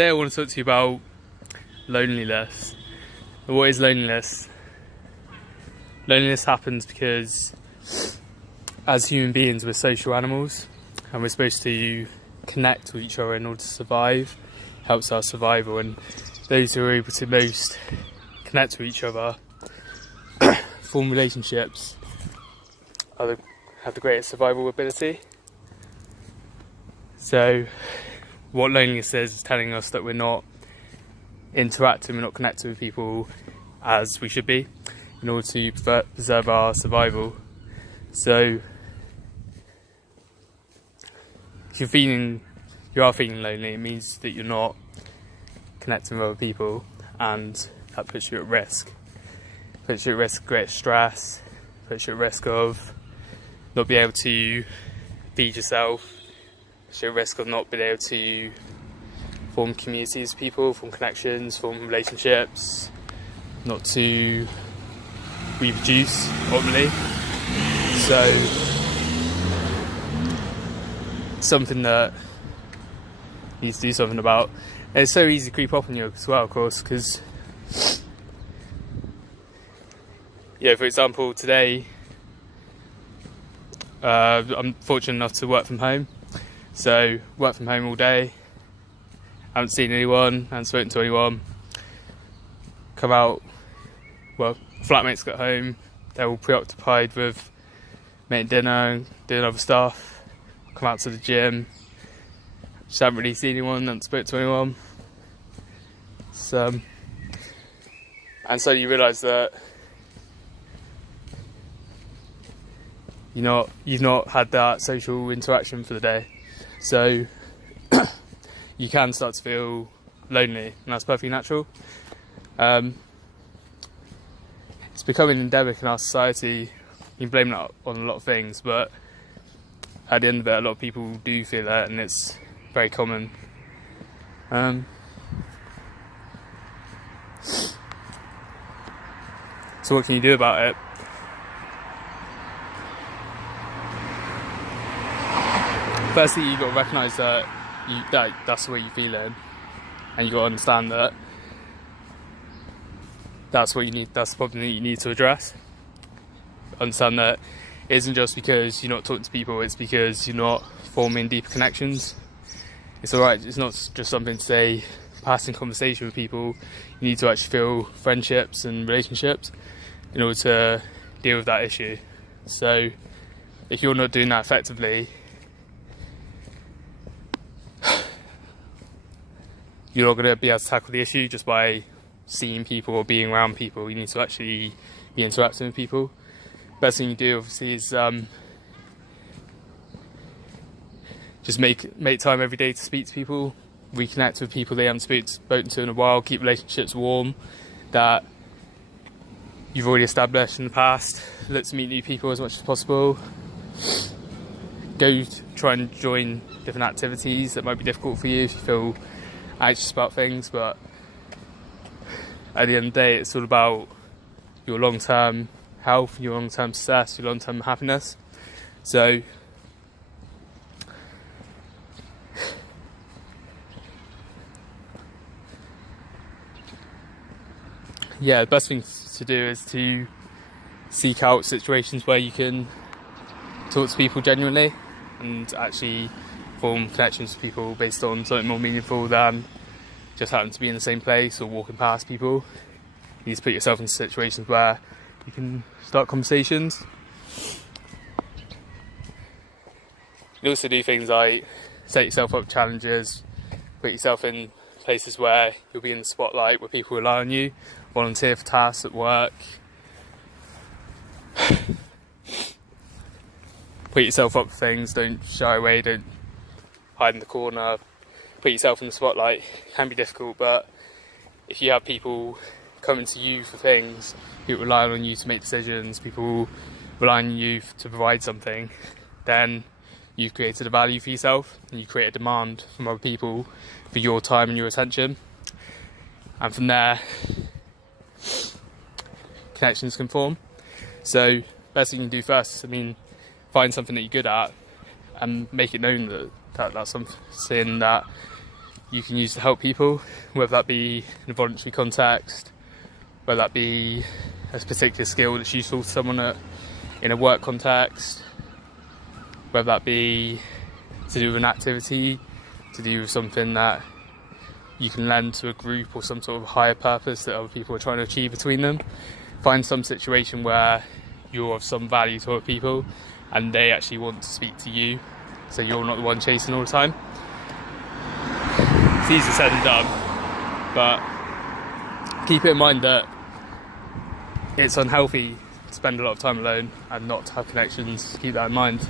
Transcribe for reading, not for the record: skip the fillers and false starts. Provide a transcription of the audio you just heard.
Today I want to talk to you about loneliness. What is loneliness? Loneliness happens because as human beings we're social animals and we're supposed to connect with each other in order to survive. Helps our survival, and those who are able to most connect with each other, form relationships, have the greatest survival ability. So what loneliness is telling us that we're not interacting, we're not connecting with people as we should be in order to preserve our survival. So if you are feeling lonely, it means that you're not connecting with other people, and that puts you at risk. Puts you at risk of great stress, puts you at risk of not being able to feed yourself, puts you at risk of not being able to form communities with people, form connections, form relationships, not to reproduce, ultimately. So, something that you need to do something about. And it's so easy to creep up on you as well, of course, because, for example, today, I'm fortunate enough to work from home. So, work from home all day, haven't seen anyone, haven't spoken to anyone. Come out, flatmates got home, they're all preoccupied with making dinner and doing other stuff. Come out to the gym, just haven't really seen anyone, haven't spoken to anyone. And so you realise that you've not had that social interaction for the day. So you can start to feel lonely, and that's perfectly natural. It's becoming endemic in our society. You can blame that on a lot of things, but at the end of it, a lot of people do feel that, and it's very common. So what can you do about it? Firstly, you've got to recognise that that's the way you're feeling, and you've got to understand that that's what you need. That's the problem that you need to address. Understand that it isn't just because you're not talking to people, it's because you're not forming deeper connections. It's alright, it's not just something to say, passing conversation with people. You need to actually feel friendships and relationships in order to deal with that issue. So if you're not doing that effectively, you're not going to be able to tackle the issue just by seeing people or being around people. You need to actually be interacting with people. Best thing you do, obviously, is just make time every day to speak to people, reconnect with people they haven't spoken to in a while, keep relationships warm that you've already established in the past. Look to meet new people as much as possible. Try and join different activities that might be difficult for you if you feel anxious about things, but at the end of the day, it's all about your long-term health, your long-term success, your long-term happiness. So the best thing to do is to seek out situations where you can talk to people genuinely and actually form connections with people based on something more meaningful than just happening to be in the same place or walking past people. You need to put yourself in situations where you can start conversations. You can also do things like set yourself up challenges, put yourself in places where you'll be in the spotlight, where people rely on you, volunteer for tasks at work. Put yourself up for things, don't shy away, don't hide in the corner. Put yourself in the spotlight. It can be difficult, but if you have people coming to you for things, people relying on you to make decisions, people relying on you to provide something, then you've created a value for yourself, and you create a demand from other people for your time and your attention. And from there, connections can form. So, best thing you can do first, find something that you're good at and make it known that that's something that you can use to help people, whether that be in a voluntary context, whether that be a particular skill that's useful to someone in a work context, whether that be to do with an activity, to do with something that you can lend to a group or some sort of higher purpose that other people are trying to achieve between them. Find some situation where you're of some value to other people and they actually want to speak to you, so you're not the one chasing all the time. It's easier said than done, but keep it in mind that it's unhealthy to spend a lot of time alone and not to have connections. Keep that in mind.